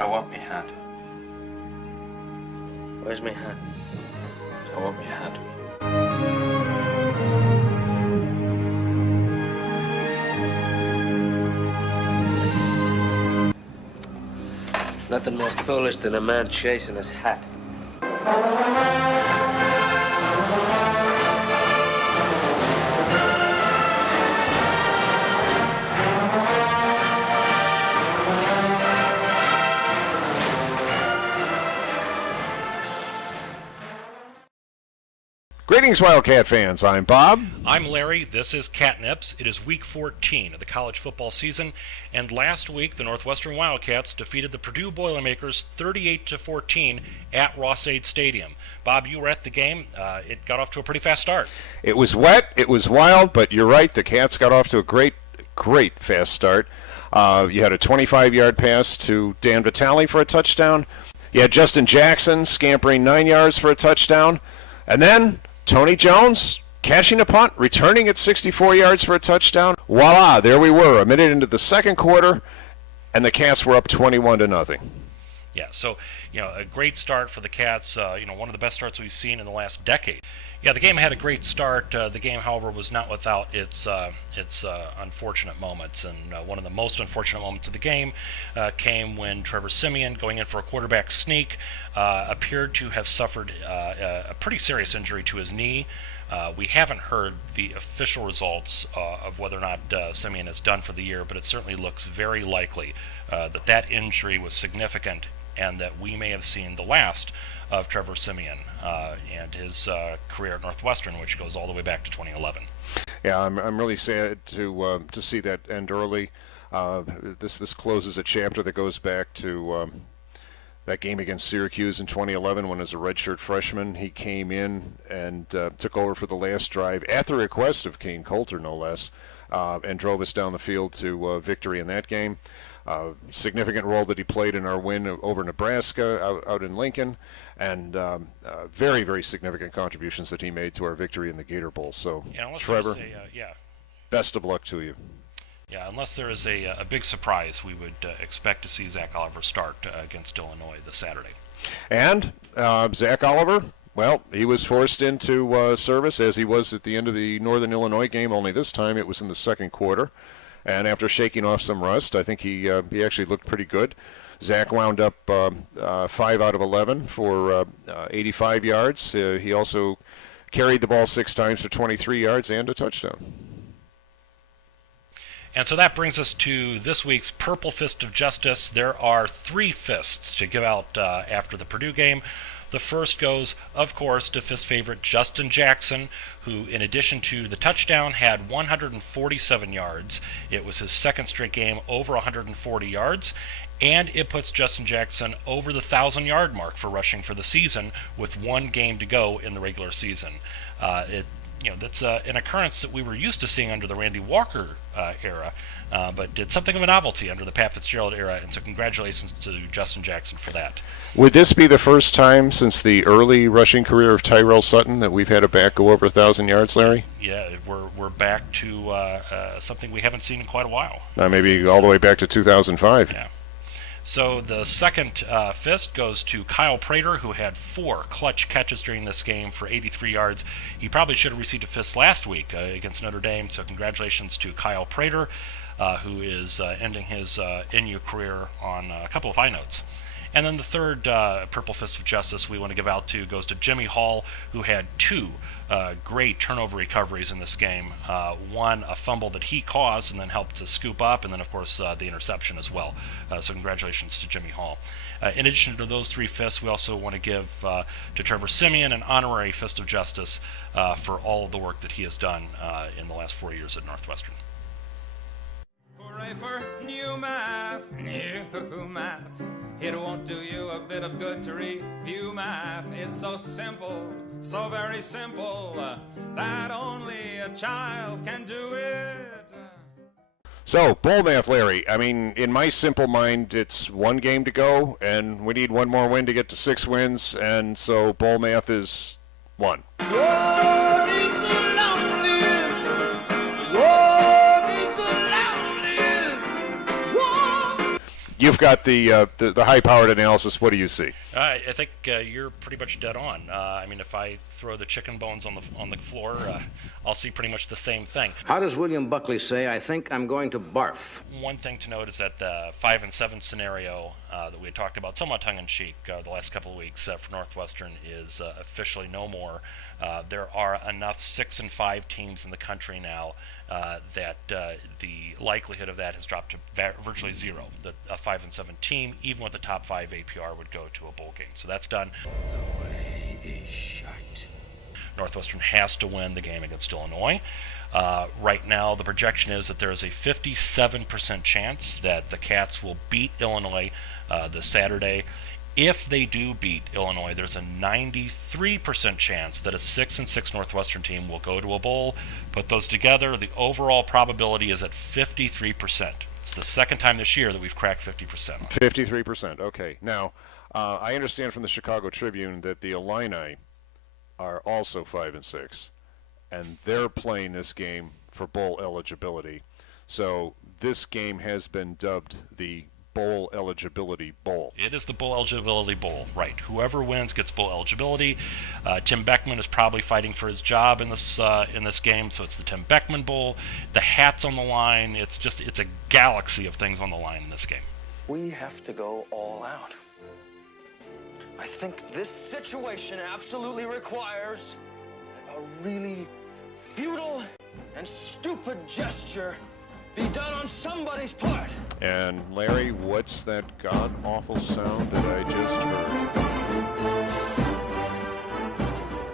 I want me hat. Where's my hat? I want me hat. Nothing more foolish than a man chasing his hat. Greetings, Wildcat fans. I'm Bob. I'm Larry. This is Catnips. It is week 14 of the college football season, and last week the Northwestern Wildcats defeated the Purdue Boilermakers 38-14 at Ross-Ade Stadium. Bob, you were at the game. It got off to a pretty fast start. It was wet, it was wild, but you're right. The Cats got off to a great fast start. You had a 25-yard pass to Dan Vitale for a touchdown. You had Justin Jackson scampering 9 yards for a touchdown, and then Tony Jones catching a punt, returning at 64 yards for a touchdown. Voila, there we were, a minute into the second quarter, and the Cats were up 21-0. Yeah, so, a great start for the Cats, one of the best starts we've seen in the last decade. Yeah, the game had a great start. The game, however, was not without its unfortunate moments, and one of the most unfortunate moments of the game came when Trevor Siemian, going in for a quarterback sneak, appeared to have suffered a pretty serious injury to his knee. We haven't heard the official results of whether or not Siemian is done for the year, but it certainly looks very likely that injury was significant and that we may have seen the last of Trevor Siemian and his career at Northwestern, which goes all the way back to 2011. Yeah, I'm really sad to see that end early. This closes a chapter that goes back to that game against Syracuse in 2011 when, as a redshirt freshman, he came in and took over for the last drive at the request of Kane Coulter, no less, and drove us down the field to victory in that game. Significant role that he played in our win over Nebraska out in Lincoln, and very, very significant contributions that he made to our victory in the Gator Bowl. So, Trevor, best of luck to you. Yeah, unless there is a big surprise, we would expect to see Zach Oliver start against Illinois this Saturday. And Zach Oliver, well, he was forced into service as he was at the end of the Northern Illinois game, only this time it was in the second quarter. And after shaking off some rust, I think he actually looked pretty good. Zach wound up 5 out of 11 for 85 yards. He also carried the ball 6 times for 23 yards and a touchdown. And so that brings us to this week's Purple Fist of Justice. There are 3 fists to give out after the Purdue game. The first goes, of course, to Fist favorite Justin Jackson, who, in addition to the touchdown, had 147 yards. It was his second straight game over 140 yards, and it puts Justin Jackson over the 1,000-yard mark for rushing for the season with 1 game to go in the regular season. That's an occurrence that we were used to seeing under the Randy Walker era, but did something of a novelty under the Pat Fitzgerald era, and so congratulations to Justin Jackson for that. Would this be the first time since the early rushing career of Tyrell Sutton that we've had a back go over 1,000 yards, Larry? Yeah, we're back to something we haven't seen in quite a while. Maybe all the way back to 2005. Yeah. So the second fist goes to Kyle Prater, who had 4 clutch catches during this game for 83 yards. He probably should have received a fist last week against Notre Dame, so congratulations to Kyle Prater, who is ending his NU career on a couple of high notes. And then the third Purple Fist of Justice we want to give out to goes to Jimmy Hall, who had 2 great turnover recoveries in this game. One, a fumble that he caused and then helped to scoop up, and then, of course, the interception as well. So congratulations to Jimmy Hall. In addition to those 3 fists, we also want to give to Trevor Siemian an honorary Fist of Justice for all of the work that he has done in the last 4 years at Northwestern. Hooray for new math, new math. It won't do you a bit of good to review math. It's so simple, so very simple, that only a child can do it. So, bowl math, Larry. I mean, in my simple mind, it's 1 game to go, and we need 1 more win to get to 6 wins, and so bowl math is 1. You've got the high-powered analysis. What do you see? I think you're pretty much dead on. I mean, if I throw the chicken bones on the floor, I'll see pretty much the same thing. How does William Buckley say, I think I'm going to barf? One thing to note is that the 5-7 scenario that we had talked about somewhat tongue-in-cheek the last couple of weeks for Northwestern is officially no more. There are enough 6-5 teams in the country now that the likelihood of that has dropped to virtually zero. That a 5-7 team, even with the top 5 APR, would go to a bowl game. So that's done. The way is shut. Northwestern has to win the game against Illinois. Right now, the projection is that there is a 57% chance that the Cats will beat Illinois this Saturday. If they do beat Illinois, there's a 93% chance that a 6-6 Northwestern team will go to a bowl. Put those together, the overall probability is at 53%. It's the second time this year that we've cracked 50%. 53%. Okay. Now, I understand from the Chicago Tribune that the Illini are also 5-6, and they're playing this game for bowl eligibility. So this game has been dubbed the Bowl Eligibility Bowl. It is the Bowl Eligibility Bowl, right. Whoever wins gets bowl eligibility. Tim Beckman is probably fighting for his job in this game, so it's the Tim Beckman Bowl. The hat's on the line. It's a galaxy of things on the line in this game. We have to go all out. I think this situation absolutely requires a really futile and stupid gesture be done on somebody's part. And Larry, what's that god-awful sound that I just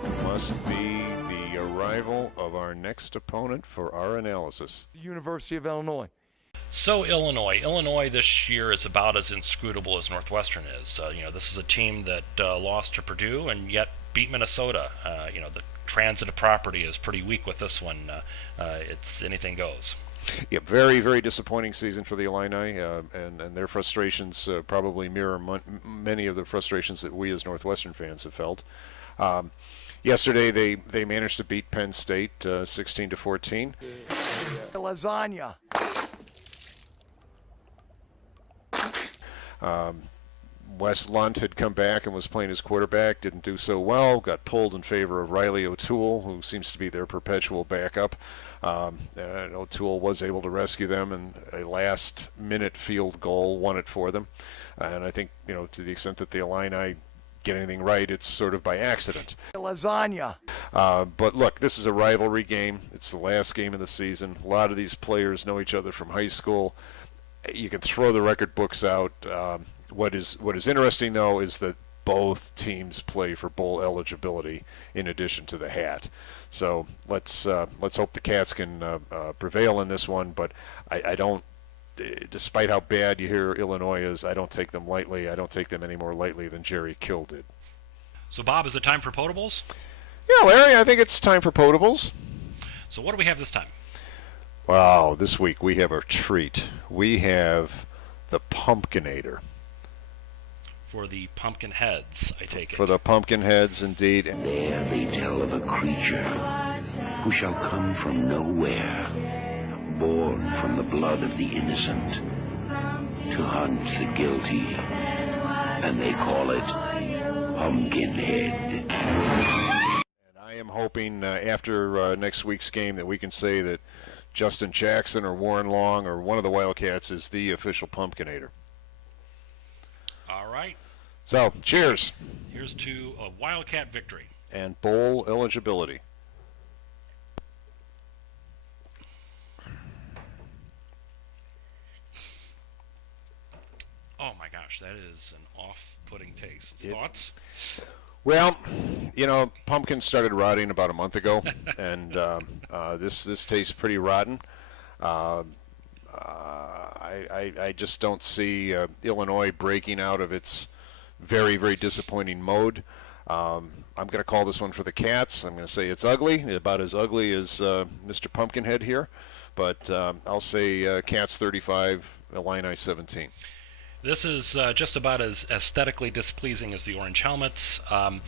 heard? Must be the arrival of our next opponent for our analysis. University of Illinois. So Illinois this year is about as inscrutable as Northwestern is. This is a team that lost to Purdue and yet beat Minnesota. The transitive property is pretty weak with this one. It's anything goes. Yeah, very, very disappointing season for the Illini, and their frustrations probably mirror many of the frustrations that we as Northwestern fans have felt. Yesterday, they managed to beat Penn State 16-14. Lasagna. Wes Lunt had come back and was playing his quarterback, didn't do so well, got pulled in favor of Riley O'Toole, who seems to be their perpetual backup. And O'Toole was able to rescue them, and a last-minute field goal won it for them. And I think, to the extent that the Illini get anything right, it's sort of by accident. Lasagna. But look, this is a rivalry game. It's the last game of the season. A lot of these players know each other from high school. You can throw the record books out. What is interesting, though, is that both teams play for bowl eligibility in addition to the hat. So let's hope the Cats can prevail in this one. But I don't, despite how bad you hear Illinois is, I don't take them lightly. I don't take them any more lightly than Jerry Kill did. So Bob, is it time for potables? Yeah, Larry, I think it's time for potables. So what do we have this time? Wow, this week we have a treat. We have the Pumpkinator. For the pumpkin heads, I take it. For the pumpkin heads, indeed. There they tell of a creature who shall come from nowhere, born from the blood of the innocent, to hunt the guilty, and they call it Pumpkinhead. And I am hoping after next week's game that we can say that Justin Jackson or Warren Long or one of the Wildcats is the official Pumpkinator. All right. So, cheers. Here's to a Wildcat victory. And bowl eligibility. Oh my gosh, that is an off-putting taste. Thoughts? Well, pumpkin started rotting about a month ago, and this tastes pretty rotten. I just don't see Illinois breaking out of its very, very disappointing mode. I'm going to call this one for the Cats. I'm going to say it's ugly, about as ugly as Mr. Pumpkinhead here, but I'll say Cats 35, Illini 17. This is just about as aesthetically displeasing as the orange helmets. I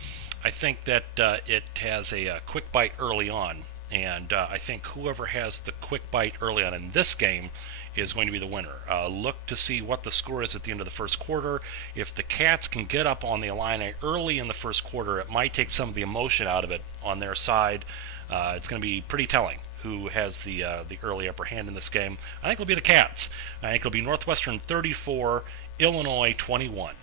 think that it has a quick bite early on. And I think whoever has the quick bite early on in this game is going to be the winner. Look to see what the score is at the end of the first quarter. If the Cats can get up on the Illini early in the first quarter, it might take some of the emotion out of it on their side. It's going to be pretty telling who has the early upper hand in this game. I think it'll be the Cats. I think it'll be Northwestern 34, Illinois 21.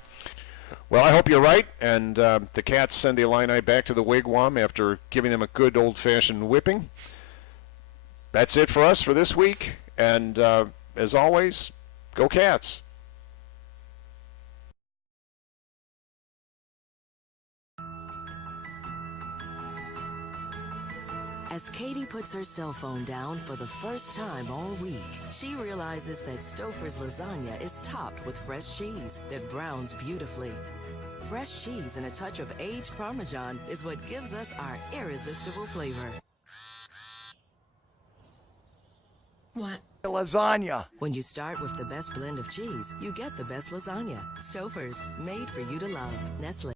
Well, I hope you're right, and the Cats send the Illini back to the Wigwam after giving them a good old-fashioned whipping. That's it for us for this week, and as always, go Cats. As Katie puts her cell phone down for the first time all week, she realizes that Stouffer's lasagna is topped with fresh cheese that browns beautifully. Fresh cheese and a touch of aged Parmesan is what gives us our irresistible flavor. What? Lasagna. When you start with the best blend of cheese, you get the best lasagna. Stouffer's, made for you to love. Nestle.